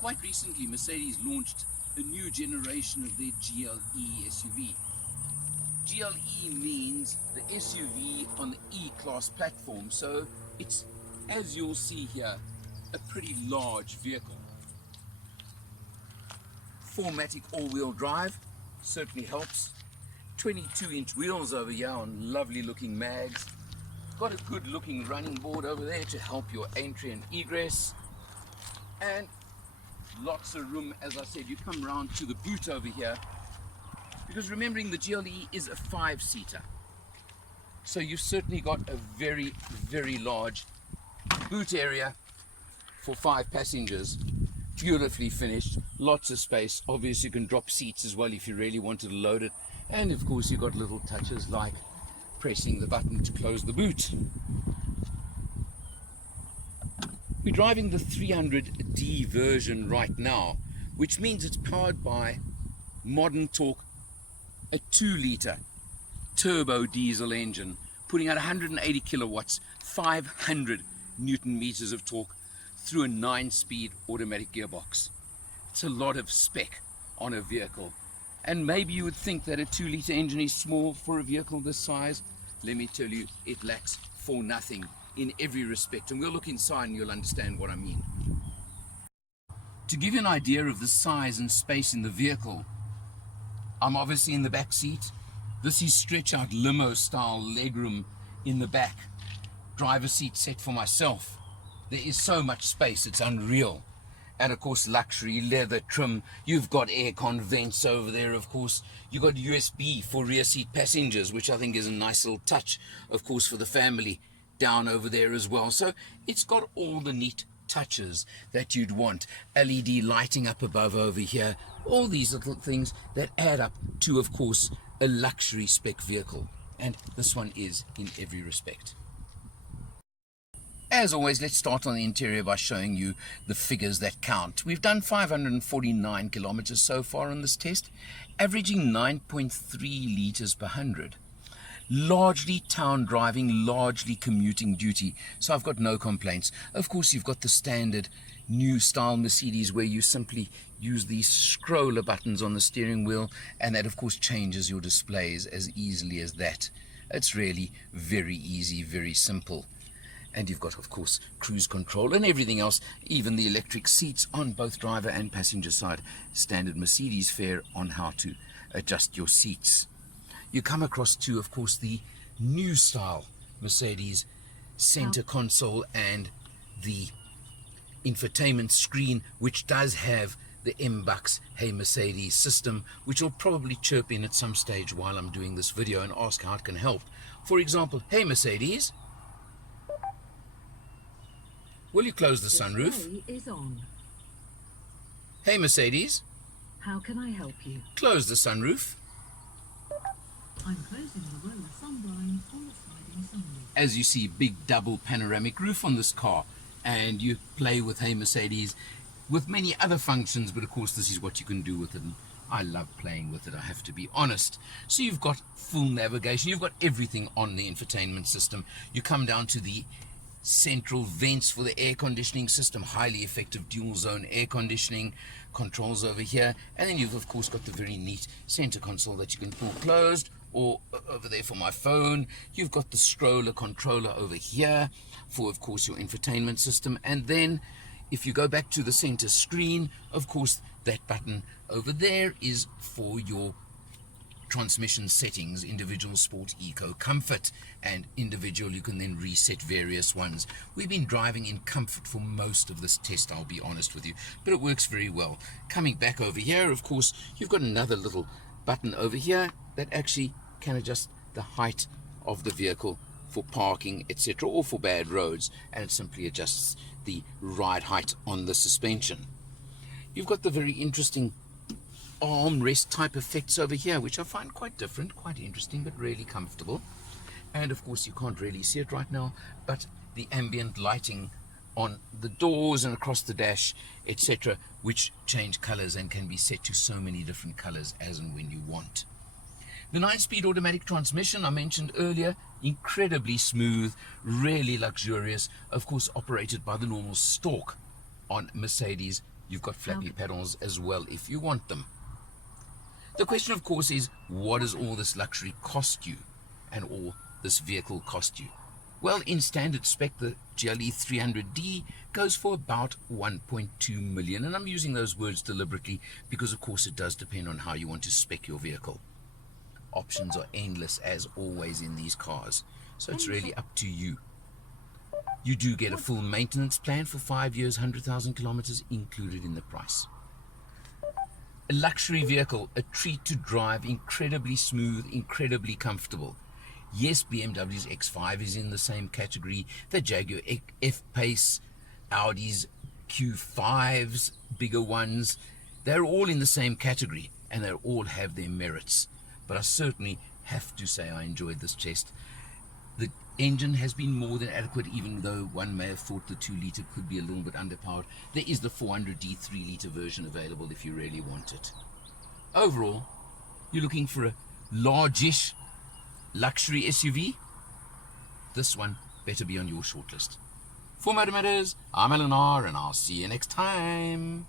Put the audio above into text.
Quite recently, Mercedes launched a new generation of their GLE SUV. GLE means the SUV on the E-Class platform, so it's, as you'll see here, a pretty large vehicle. 4matic all-wheel drive certainly helps. 22-inch wheels over here on lovely looking mags. Got a good looking running board over there to help your entry and egress. And lots of room, as I said. You come round to the boot over here, because remembering the GLE is a 5-seater. So you've certainly got a very, very large boot area for 5 passengers. Beautifully finished, lots of space. Obviously you can drop seats as well if you really wanted to load it. And of course you've got little touches like pressing the button to close the boot. We're driving the 300D version right now, which means it's powered by modern torque, a 2-litre turbo diesel engine, putting out 180 kilowatts, 500 Newton meters of torque through a 9-speed automatic gearbox. It's a lot of spec on a vehicle. And maybe you would think that a 2-litre engine is small for a vehicle this size. Let me tell you, it lacks for nothing in every respect. And we'll look inside and you'll understand what I mean. To give you an idea of the size and space in the vehicle, I'm obviously in the back seat. This is stretch out limo style legroom in the back. Driver's seat set for myself. There is so much space, it's unreal. And of course luxury leather trim. You've got aircon vents over there, of course. You've got USB for rear seat passengers, which I think is a nice little touch, of course, for the family down over there as well. So it's got all the neat touches that you'd want. LED lighting up above over here. All these little things that add up to, of course, a luxury spec vehicle. And this one is in every respect. As always, let's start on the interior by showing you the figures that count. We've done 549 kilometers so far on this test, averaging 9.3 liters per 100. Largely town driving, largely commuting duty, so I've got no complaints. Of course, you've got the standard new style Mercedes where you simply use these scroller buttons on the steering wheel, and that of course changes your displays as easily as that. It's really very easy, very simple. And you've got, of course, cruise control and everything else, even the electric seats on both driver and passenger side. Standard Mercedes fare on how to adjust your seats. You come across to, of course, the new style Mercedes center console and the infotainment screen, which does have the M-Bucks Hey Mercedes system, which will probably chirp in at some stage while I'm doing this video and ask how it can help. For example, hey Mercedes, will you close the sunroof? Is on. Hey Mercedes, How can I help you? close the sunroof. I'm closing the roller sunblind on the sliding sunroof. As you see, big double panoramic roof on this car, and you play with Hey Mercedes with many other functions, but of course this is what you can do with it, and I love playing with it, I have to be honest. So you've got full navigation, you've got everything on the infotainment system. You come down to the central vents for the air conditioning system, highly effective dual zone air conditioning controls over here, and then you've of course got the very neat center console that you can pull closed, or over there for my phone. You've got the stroller controller over here for, of course, your infotainment system. And then if you go back to the center screen, of course, that button over there is for your transmission settings, individual, sport, eco, comfort, and individual. You can then reset various ones. We've been driving in comfort for most of this test, I'll be honest with you, but it works very well. Coming back over here, of course, you've got another little button over here that actually can adjust the height of the vehicle for parking, etc., or for bad roads, and it simply adjusts the ride height on the suspension. You've got the very interesting armrest type effects over here, which I find quite different, quite interesting, but really comfortable. And of course you can't really see it right now, but the ambient lighting on the doors and across the dash, etc., which change colors and can be set to so many different colors as and when you want. The 9-speed automatic transmission I mentioned earlier, incredibly smooth, really luxurious, of course operated by the normal stalk on Mercedes You've got flappy pedals as well if you want them. The question, of course, is what does all this luxury cost you, and all this vehicle cost you? Well, in standard spec, the GLE 300D goes for about 1.2 million, and I'm using those words deliberately because, of course, it does depend on how you want to spec your vehicle. Options are endless, as always in these cars, so it's really up to you. You do get a full maintenance plan for 5 years, 100,000 kilometers included in the price. A luxury vehicle, a treat to drive, incredibly smooth, incredibly comfortable. Yes, BMW's X5 is in the same category, the Jaguar F-Pace, Audi's Q5s, bigger ones, they're all in the same category and they all have their merits. But I certainly have to say I enjoyed this test. The engine has been more than adequate, even though one may have thought the 2-litre could be a little bit underpowered. There is the 400D 3-litre version available if you really want it. Overall, you're looking for a largish luxury SUV? This one better be on your shortlist. For Motor Matters, I'm Eleanor, and I'll see you next time.